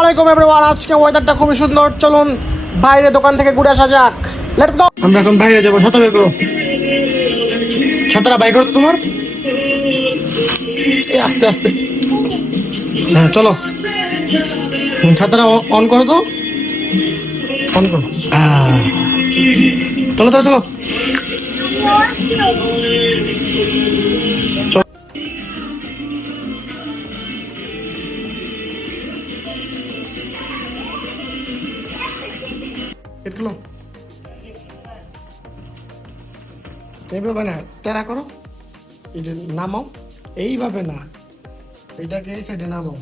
আলাইকুম এভরিওয়ান। আজকে ওয়েদারটা খুবই সুন্দর, চলুন বাইরে দোকান থেকে ঘুরে আসা যাক। Let's go. আমরা এখন বাইরে যাবো। ছাতা বের করো, ছাতাটা বাইর করো তোমার। এই আস্তে আস্তে, হ্যাঁ চলো। ছাতাটা অন করো তো, অন করো। চলো চলো চলো। এগুলো এইভাবে না, তেরা করো, এটা নামাও, এইভাবে না, এইটাকে এই সাইডে নামাও।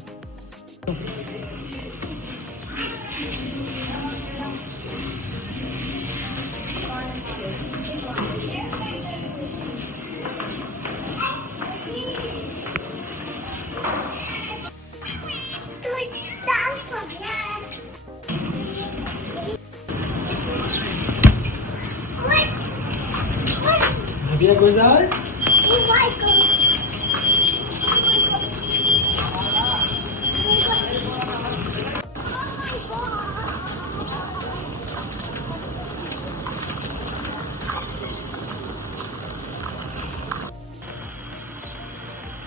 Dia gue যায়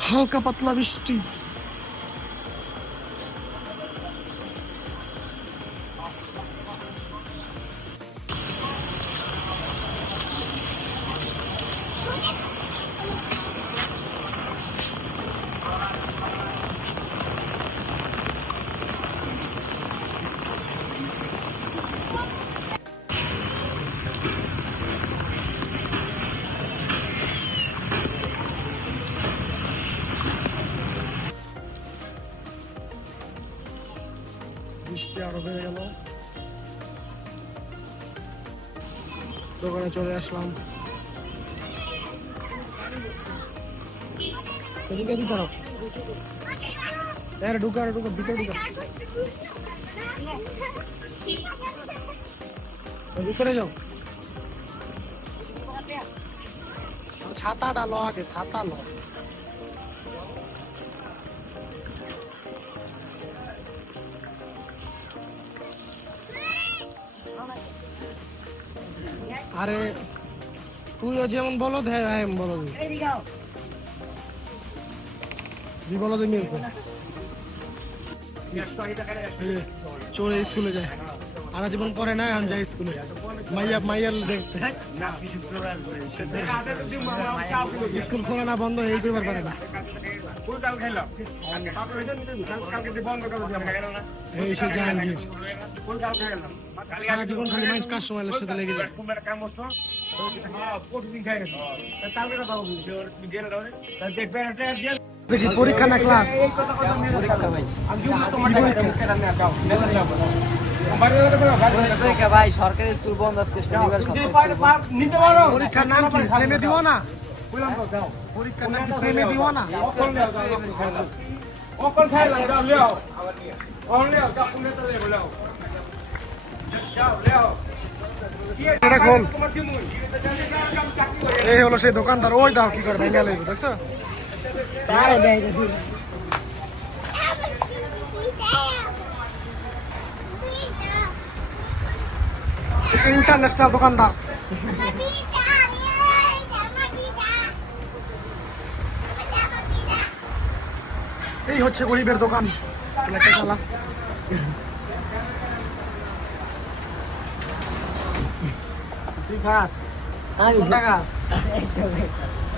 হালকা পাতলা বৃষ্টি। বৃষ্টি আরো বেড়ে গেল, দোকানে চলে আসলাম। এদিকে দিতে হবে, ঢুকা ঢুকা ভিতরে ঢুকা, ভিতরে যাও। ছাতাটা লো আগে, ছাতা লো। আরে তুইও যেমন বলো, হ্যাঁ হ্যাঁ বলো, বলো মিলছে চলে স্কুলে যায়। আর জীবন পরে না, এখন যায় স্কুলে মাইয়াল দেখতে। স্কুল খোলা না বন্ধ এই করবার পারে না, এই সে জাহাঙ্গীর সারা জীবন খালি মানুষ কাজ সময় সাথে লেগে যায়। পরীক্ষা না ক্লাস? ভাই সরকারি স্কুল বন্ধ আজকে শনিবার। পরীক্ষার নাম কি? প্রেমে দিব না? পরীক্ষার নাম কি? প্রেমে দিব না? এটা খোল। এই হলো সেই দোকানদার, ওই দাও কি করে ভেঙে লেগে, দেখছো? ইন্টারন্যাশনাল দোকানদার। এই হচ্ছে গরিবের দোকান।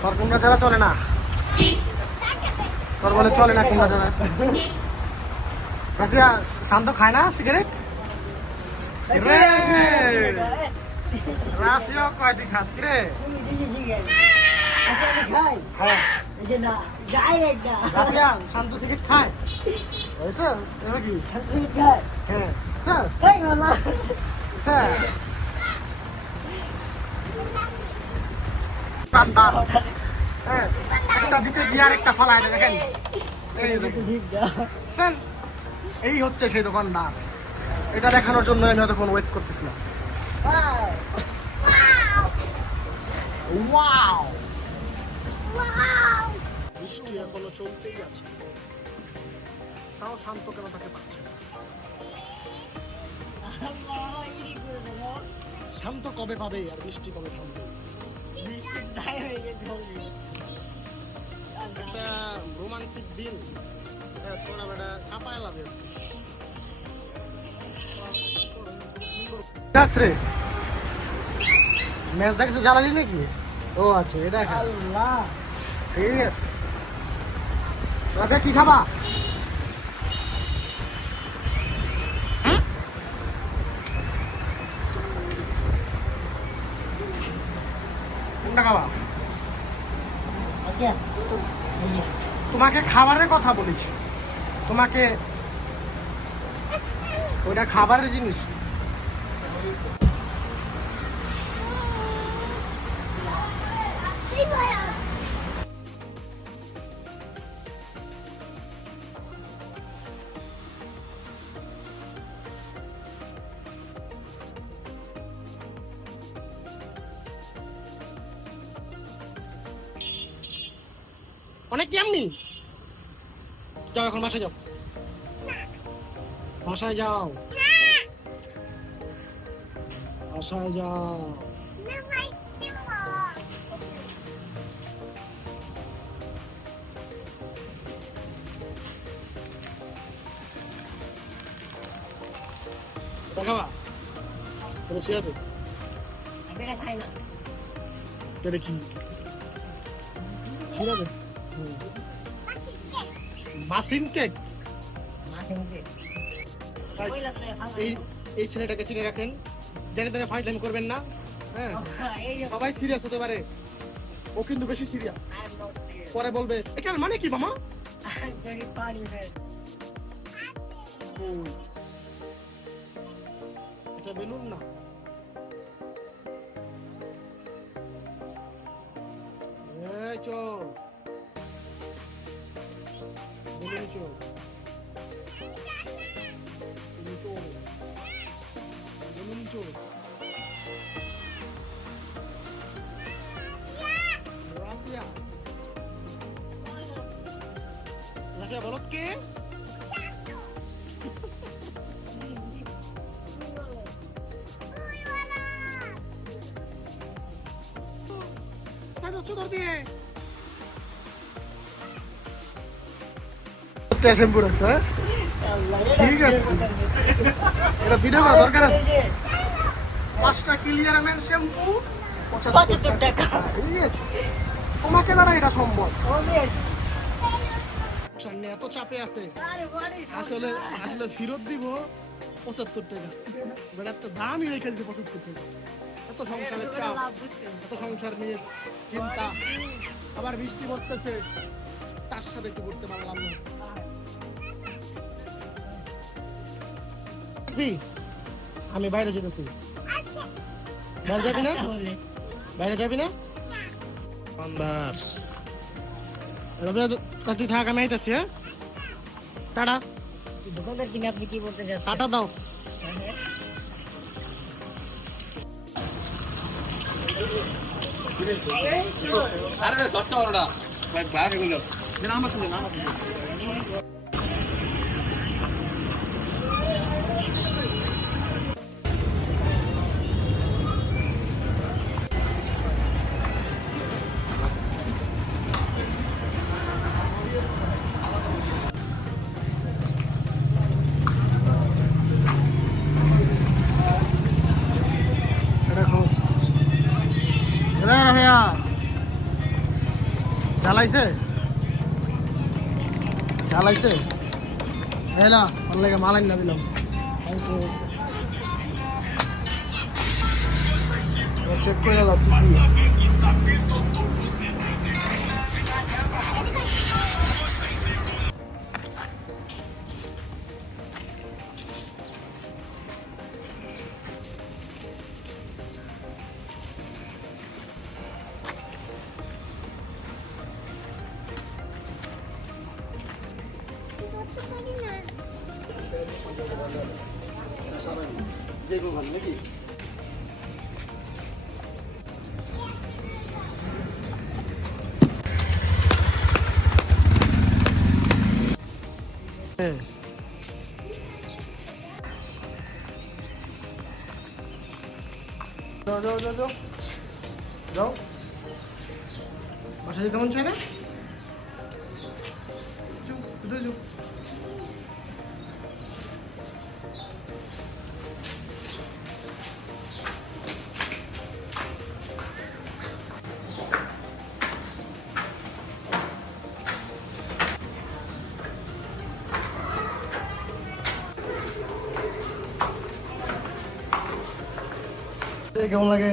তোর কুমড়া ছাড়া চলে না, তোর বলে চলে না কুমড়া ছাড়া। রাখিয়া শান্ত খায় না সিগারেট? রাশিও কয়দিন খাস রে? রাশিয়া শান্ত সিগারেট খায়? কি একটা দিতে গিয়ে আরেকটা ফলায় দেখেন। এই হচ্ছে সেই দোকানদার, এটা দেখানোর জন্য আমি এতক্ষণ ওয়েট করতেছিলাম। বৃষ্টি এখনো চলতেই আছে, তাও শান্ত কেন তাকে পাচ্ছে না। শান্ত কবে পাবে আর বৃষ্টি কবে থামবে? একটা রোমান্টিক দিন, তোরা বেটা কাপায় লাগে রে। ম্যাচ দেখছে জ্বালালি নাকি? ও আচ্ছা, এটা ঠিক আছে। তোকে কি খাবা? কোনটা খাবা? তোমাকে খাবারের কথা বলেছি, তোমাকে ওইটা খাবারের জিনিস। অনেক কেমনি যাও, এখন বাসায় যাও, বাসায় যাও, বাসায় যাও। দেখাবা কোনো সিরাতে এটা কি সিরাতে? মাসিন কেক। এই ছেলেটাকে চিনে রাখেন, জেনে তেনে ফাইজলামি করবেন না। হ্যাঁ, সবাই সিরিয়াস হতে পারে, ও কিন্তু বেশি সিরিয়াস। পরে বলবে এটার মানে কি মামা? এটা বেলুন না, এই চো বেলুন চো বেলুন চো। রাফিয়া, রাফিয়া বলো কে? শ্যাম্পু রাখছে, ঠিক আছে, এটা ভিডিও করা দরকার আছে। 5টা ক্লিয়ার ম্যান শ্যাম্পু 75 টাকা। ঠিক আছে, তোমাকে দ্বারা এটা সম্ভব। সামনে এত চাপে আছে, আসলে আসলে ফেরত দিব 75 টাকা। বেটা তো দামই রেখে দিতে 75 টাকা। এত সংসারের চাপ, এত সংসার নিয়ে চিন্তা, আবার বৃষ্টি পড়তেছে, তার সাথে একটু করতে পারলাম না। আমি বাইরে যেতেছি। বাইরে যাবি না? বাইরে যাবি না? তুই থাক, আমি আইতেছি। হ্যাঁ, টাটা। দোকানদার কিনে আপনি কি বলতে চাচ্ছেন? টাটা দাও। আরে সস্তা বড় না ভাই, ভাগ এগুলো নাম আছে, নাম আছে। জ্বালাইছে জ্বালাইছে এলা ওর লাগে মালাই না দিলাম। চেক করে দাও কি কি। যাও যাও যাও যাও যাও বাসায় কেমন চায় না ভিতরে যাও কেমন লাগে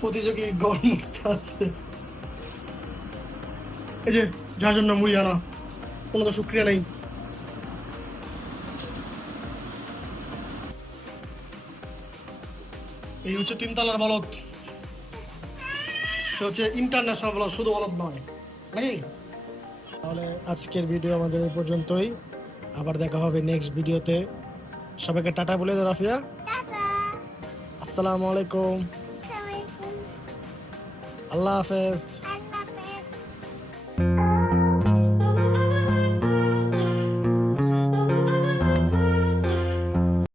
প্রতিযোগী গরম আসছে এই যে যার জন্য মুড়ি আনা কোনো তো শুক্রিয়া নেই এই হচ্ছে তিনতলার বলদ সে হচ্ছে ইন্টারন্যাশনাল বলদ শুধু বলদ নয় নাকি তাহলে আজকের ভিডিও আমাদের এই পর্যন্তই আবার দেখা হবে নেক্সট ভিডিওতে সবাইকে টাটা বলে দাও রাফিয়া আসসালামু আলাইকুম আল্লাহ হাফেজ